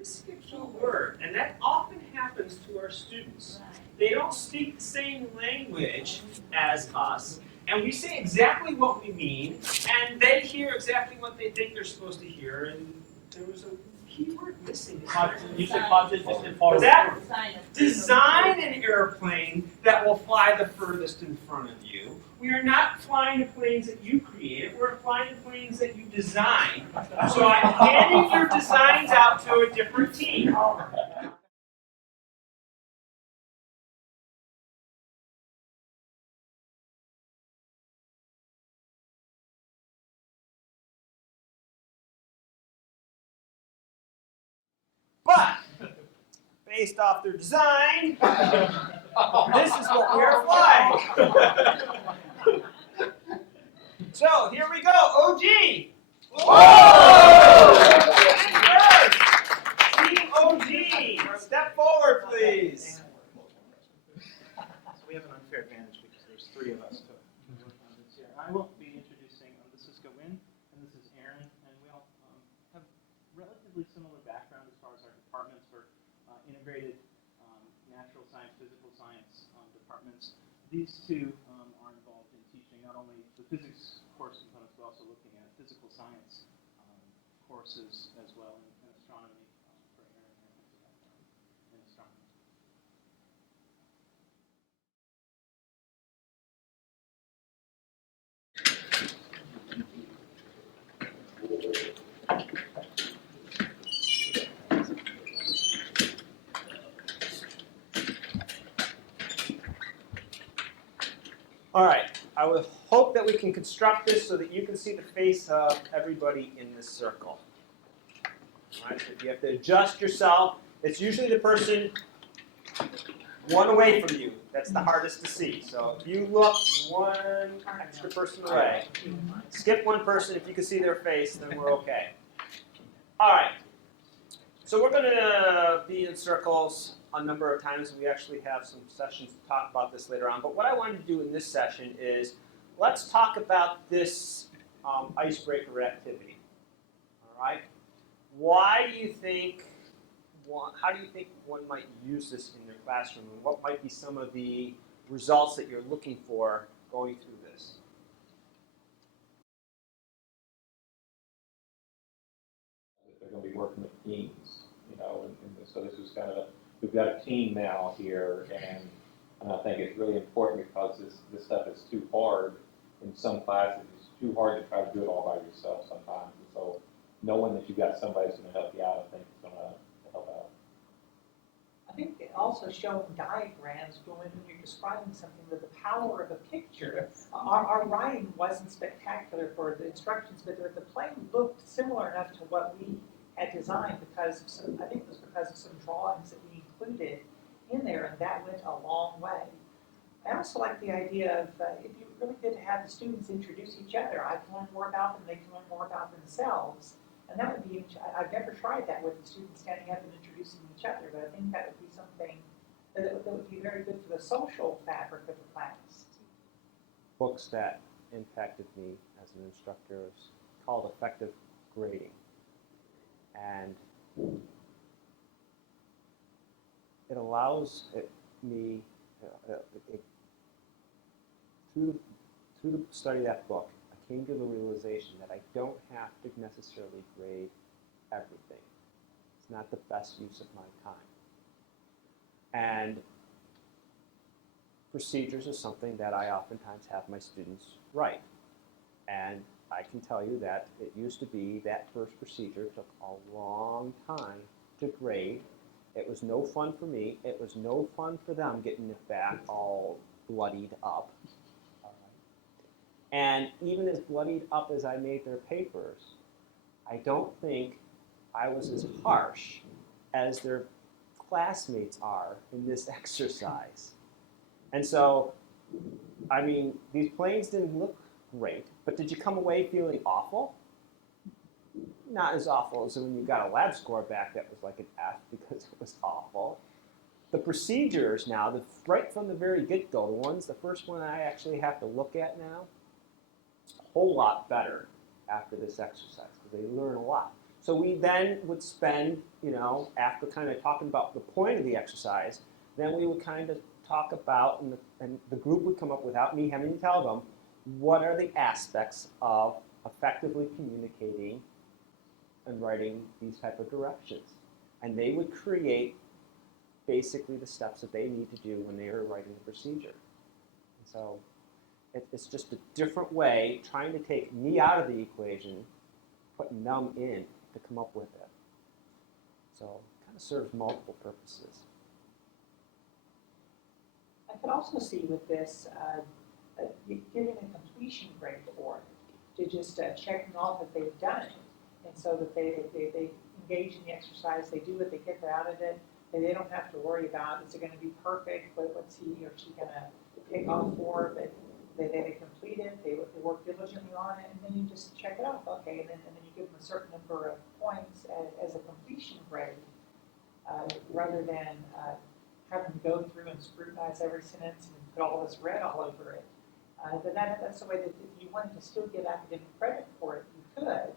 missing a key word, and that often happens to our students. They don't speak the same language as us, and we say exactly what we mean, and they hear exactly what they think they're supposed to hear, and there was a key word missing. You said content distant forward. That design an airplane that will fly the furthest in front of you. We are not flying the planes that you created. We're flying the planes that you designed. So I'm handing your designs out to a different team. But based off their design, this is what we are flying. So here we go, OG. Whoa! Team OG, step forward, please. So we have an unfair advantage because there's three of us to work on this here. I will be introducing, this is Gawin, and this is Aaron, and we all have relatively similar background as far as our departments for integrated natural science, physical science departments. These two are involved in teaching not only the physics course components, but also looking at physical science courses as well, and astronomy for Aaron and astronomy. All right, I would hope that we can construct this so that you can see the face of everybody in this circle. All right, so if you have to adjust yourself, it's usually the person one away from you that's the hardest to see. So if you look one extra person away, skip one person, if you can see their face, then we're okay. All right, so we're going to be in circles a number of times. We actually have some sessions to talk about this later on. But what I wanted to do in this session is let's talk about this icebreaker activity. All right? Why do you think, how do you think one might use this in their classroom? And what might be some of the results that you're looking for going through this? They're going to be working with teams, you know, and so this is kind of we've got a team now here, and I think it's really important because this stuff is too hard in some classes. It's too hard to try to do it all by yourself sometimes. And so knowing that you've got somebody who's going to help you out, I think is going to help out. I think also showing diagrams when you're describing something with the power of a picture. Our writing wasn't spectacular for the instructions, but the plane looked similar enough to what we had designed because of some, I think it was because of some drawings that we included in there, and that went a long way. I also like the idea of if you really did have the students introduce each other, I can learn more about them, they can learn more about themselves. And that would be, I've never tried that with the students standing up and introducing each other, but I think that would be something that would be very good for the social fabric of the class. Books that impacted me as an instructor is called Effective Grading. And it allows me, through the study of that book, I came to the realization that I don't have to necessarily grade everything. It's not the best use of my time. And procedures is something that I oftentimes have my students write. And I can tell you that it used to be that first procedure took a long time to grade. It was no fun for me. It was no fun for them getting it back all bloodied up. And even as bloodied up as I made their papers, I don't think I was as harsh as their classmates are in this exercise. And so, I mean, these planes didn't look great, but did you come away feeling awful? Not as awful as when you got a lab score back that was like an F because it was awful. The procedures now, right from the very get-go, the first one I actually have to look at now, a whole lot better after this exercise because they learn a lot. So we then would spend, after kind of talking about the point of the exercise, then we would kind of talk about, and the group would come up without me having to tell them, what are the aspects of effectively communicating and writing these type of directions. And they would create basically the steps that they need to do when they are writing the procedure. And so it's just a different way, trying to take me out of the equation, putting them in to come up with it. So it kind of serves multiple purposes. I could also see with this, giving a completion grade for it, to just checking off that they've done it, and so that they engage in the exercise, they do what they get out of it, and they don't have to worry about, is it going to be perfect, what's he or she going to pick off for, but they complete it, they work diligently on it, and then you just check it off, okay, and then you give them a certain number of points as a completion grade, rather than having to go through and scrutinize every sentence and put all this red all over it. But that's the way that if you wanted to still get academic credit for it, you could,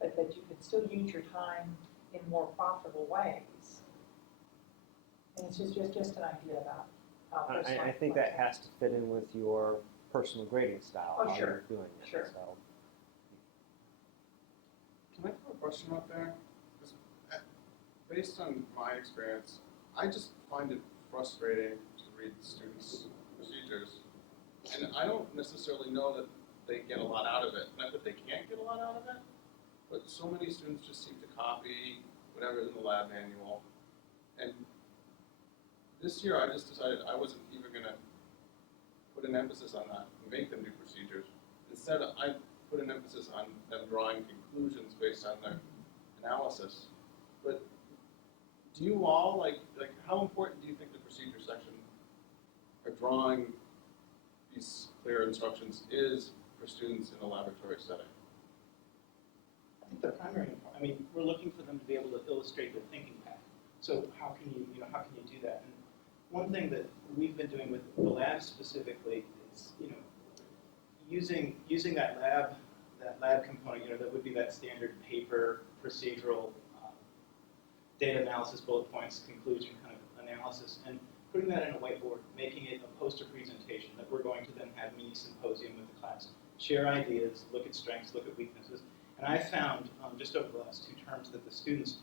but that you could still use your time in more profitable ways. And it's just an idea about how I think that has to fit in with your personal grading style. Oh, how sure. you're doing it. Sure. So. Can I throw a question out there? 'Cause based on my experience, I just find it frustrating to read students' procedures, and I don't necessarily know that they get a lot out of it. Not that they can't get a lot out of it, but so many students just seem to copy whatever's in the lab manual. And this year, I just decided I wasn't even going to put an emphasis on that and make them do procedures. Instead, I put an emphasis on them drawing conclusions based on their analysis. But do you all, like how important do you think the procedure section or drawing these clear instructions is for students in a laboratory setting? I think the primary, we're looking for them to be able to illustrate their thinking path. So how can you do that? And one thing that we've been doing with the lab specifically is, using that lab component, that would be that standard paper procedural data analysis, bullet points, conclusion kind of analysis, and putting that in a whiteboard, making it a poster presentation that we're going to then have mini symposium with the class, share ideas, look at strengths, look at weaknesses. And I found just over the last 2 terms that the students,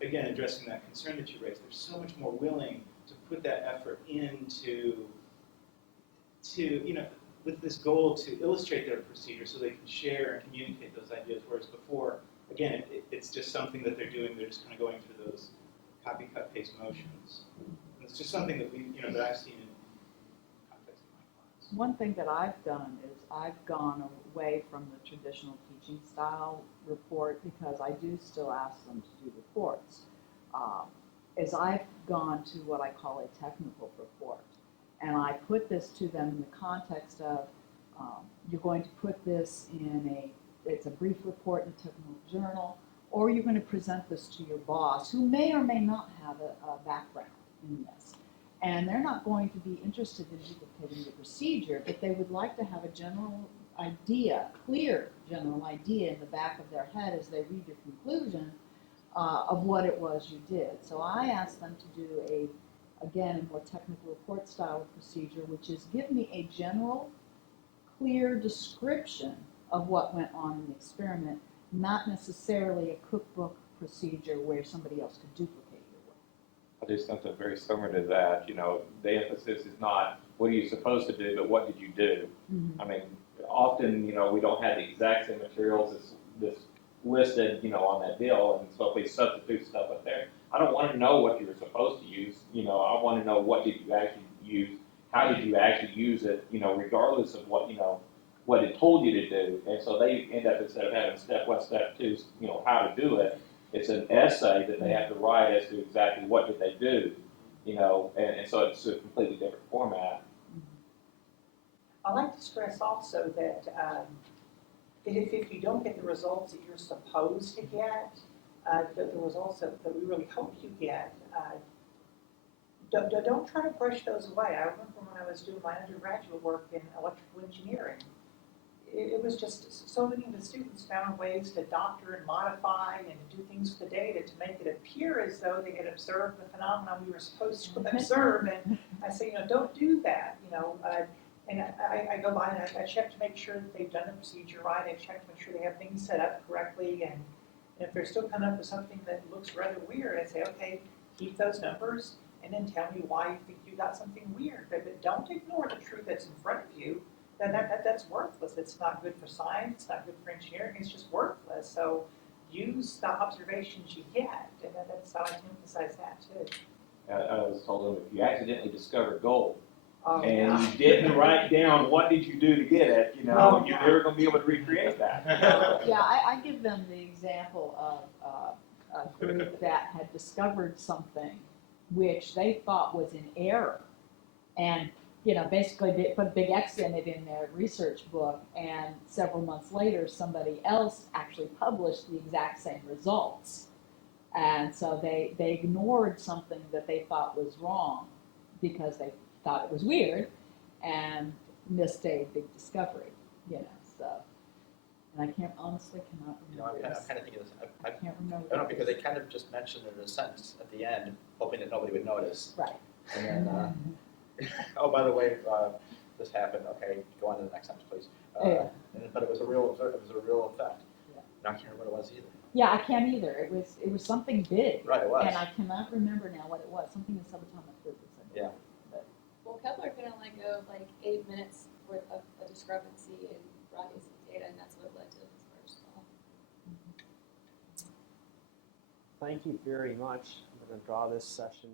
again, addressing that concern that you raised, they're so much more willing to put that effort into, with this goal to illustrate their procedure so they can share and communicate those ideas, whereas before, again, it's just something that they're doing, they're just kind of going through those copy, cut, paste motions. And it's just something that that I've seen in context of my class. One thing that I've done is I've gone away from the traditional teaching style report because I do still ask them to do reports. As I've gone to what I call a technical report, and I put this to them in the context of you're going to put this it's a brief report in a technical journal, or you're going to present this to your boss who may or may not have a background in this. And they're not going to be interested in duplicating the procedure, but they would like to have a general idea, clear general idea in the back of their head as they read your conclusion of what it was you did. So I asked them to do a more technical report style procedure, which is give me a general, clear description of what went on in the experiment, not necessarily a cookbook procedure where somebody else could duplicate your work. I do something very similar to that. The emphasis is not what are you supposed to do, but what did you do? Mm-hmm. Often, we don't have the exact same materials that's listed, on that deal, and so if we substitute stuff up there, I don't want to know what you were supposed to use. I want to know what did you actually use, how did you actually use it, regardless of what it told you to do. And so they end up, instead of having step 1, step 2, how to do it, it's an essay that they have to write as to exactly what did they do, and so it's a completely different format. I like to stress also that if you don't get the results that you're supposed to get, the results that we really hope you get, don't try to brush those away. I remember when I was doing my undergraduate work in electrical engineering, it was just so many of the students found ways to doctor and modify and do things with the data to make it appear as though they had observed the phenomenon we were supposed to observe. And I say, don't do that, and I go by and I check to make sure that they've done the procedure right. I check to make sure they have things set up correctly. And if they're still coming up with something that looks rather weird, I say, okay, keep those numbers and then tell me why you think you got something weird. But don't ignore the truth that's in front of you. That's worthless. It's not good for science. It's not good for engineering. It's just worthless. So use the observations you get. And that's how I emphasize that too. I was told them, if you accidentally discover gold, Oh, and yeah. you didn't write down what did you do to get it, Oh, you're yeah. never going to be able to recreate that. Yeah, I give them the example of a group that had discovered something which they thought was in error. And, basically they put a big X in it in their research book, and several months later, somebody else actually published the exact same results. And so they ignored something that they thought was wrong because they thought it was weird and missed a big discovery, so. And I honestly cannot remember I'm this. kind of thinking this. I can't remember. I don't know, because they kind of just mentioned it in a sentence at the end, hoping that nobody would notice. Right. And then, oh, by the way, this happened. Okay, go on to the next sentence, please. But it was a real effect. Yeah. And I can't remember what it was either. Yeah, I can't either. It was something big. Right, it was. And I cannot remember now what it was. Something in subatomic physics. Yeah. Well, Kepler can only go like 8 minutes worth of a discrepancy in bodies of data, and that's what led to his first fall. Thank you very much. I'm going to draw this session.